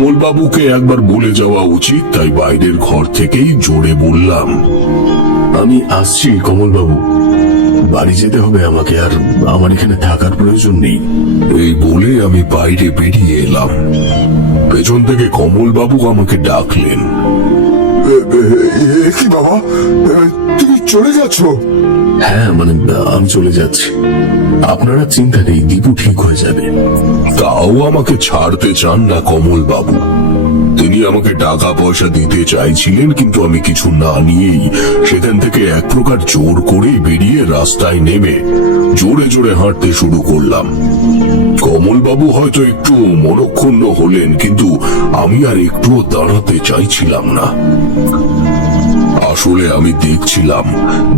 কমল বাবুকে একবার বলে যাওয়া উচিত, তাই বাইরের ঘর থেকেই জোরে বললাম, আমি আসছি কমল বাবু, বাড়ি যেতে হবে আমাকে, আর আমার এখানে থাকার প্রয়োজন নেই। এই বলে আমি বাইরে বেরিয়ে এলাম। পেছন থেকে কমল বাবু আমাকে ডাকলেন। কি বাবা, তুমি চলে যাচ্ছ? হ্যাঁ মানে আমি চলে যাচ্ছি, আপনারা চিন্তা নেই, দীপু ঠিক হয়ে যাবে। তাও আমাকে ছাড়তে চান না কমল বাবু। তিনি আমাকে টাকা পয়সা দিতে চাইছিলেন, কিন্তু আমি কিছু না নিয়েই সেখান থেকে এক প্রকার জোর করে বেরিয়ে রাস্তায় নেমে জোরে জোরে হাঁটতে শুরু করলাম। কমল বাবু হয়তো একটু মনক্ষুণ্ণ হলেন, কিন্তু আমি আর একটুও দাঁড়াতে চাইছিলাম না। আসলে আমি দেখছিলাম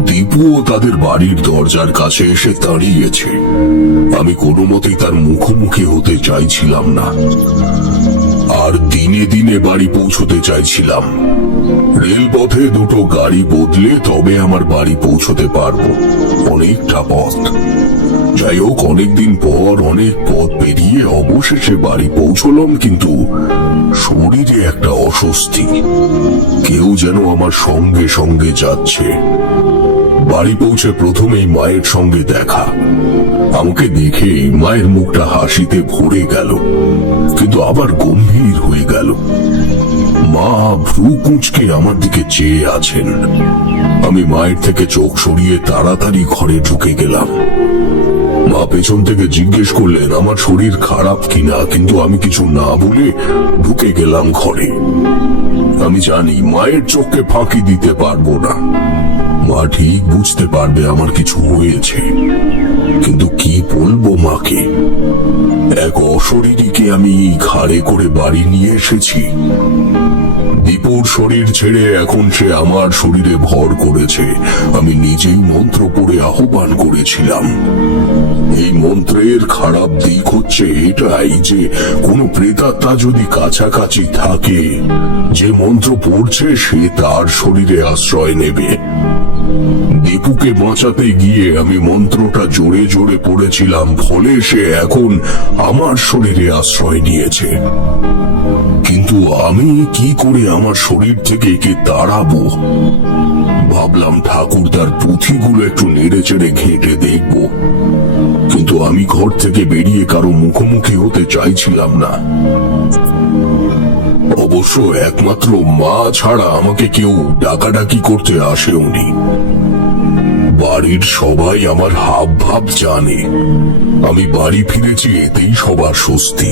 দীপুও তাদের বাড়ির দরজার কাছে এসে দাঁড়িয়েছে। আমি কোনো মতেই তার মুখোমুখি হতে চাইছিলাম না, আর দিনে দিনে বাড়ি পৌঁছতে চাইছিলাম। রেলপথে দুটো গাড়ি বদলে তবে আমার বাড়ি পৌঁছতে পারবো, অনেকটা পথ। যাই হোক, অনেকদিন পর অনেক পথ পেরিয়ে অবশেষে বাড়ি পৌঁছলাম, কিন্তু শরীরে একটা অস্বস্তি, কেউ যেন আমার সঙ্গে সঙ্গে যাচ্ছে। বাড়ি পৌঁছে প্রথমেই মায়ের সঙ্গে দেখা। আমাকে দেখে মায়ের মুখটা হাসিতে ভরে গেল, কিন্তু আবার গম্ভীর হয়ে গেল। মা ভ্রু কুঁচকে আমার দিকে চেয়ে আছেন। আমি মায়ের থেকে চোখ সরিয়ে তাড়াতাড়ি ঘরে ঢুকে গেলাম। মা পেছন থেকে জিজ্ঞেস করলেন আমার শরীর খারাপ কিনা, কিন্তু আমি কিছু না বলে ঢুকে গেলাম ঘরে। আমি জানি মায়ের চোখকে ফাঁকি দিতে পারবো না, মা ঠিক বুঝতে পারবে আমার কিছু হয়েছে, কিন্তু কি বলবো মাকে? এক অশরীরীকে আমি ঘাড়ে করে বাড়ি নিয়ে এসেছি। দীপুর শরীর ছেড়ে এখন সে আমার শরীরে ভর করেছে। আমি নিজেই মন্ত্র পড়ে আহ্বান করেছিলাম। এই মন্ত্রের খারাপ দিক হচ্ছে এটাই যে কোনো প্রেতাত্মা যদি কাছাকাছি থাকে, যে মন্ত্র পড়ছে সে তার শরীরে আশ্রয় নেবে। দীপুকে বাঁচাতে গিয়ে আমি মন্ত্রটা জোরে জোরে পড়েছিলাম, ফলে সে এখন আমার শরীরে আশ্রয় নিয়েছে। কিন্তু আমি কি করে আমার শরীর থেকে একে তাড়াবো? ভাবলাম ঠাকুর তার পুঁথিগুলো একটু নেড়ে চেড়ে ঘেঁটে দেখব, কিন্তু আমি ঘর থেকে বেরিয়ে কারো মুখোমুখি হতে চাইছিলাম না। অবশ্য একমাত্র মা ছাড়া আমাকে কেউ ডাকাডাকি করতে আসেওনি। বাড়ির সবাই আমার হাব ভাব জানে। আমি বাড়ি ফিরেছি, এতেই সবার স্বস্তি।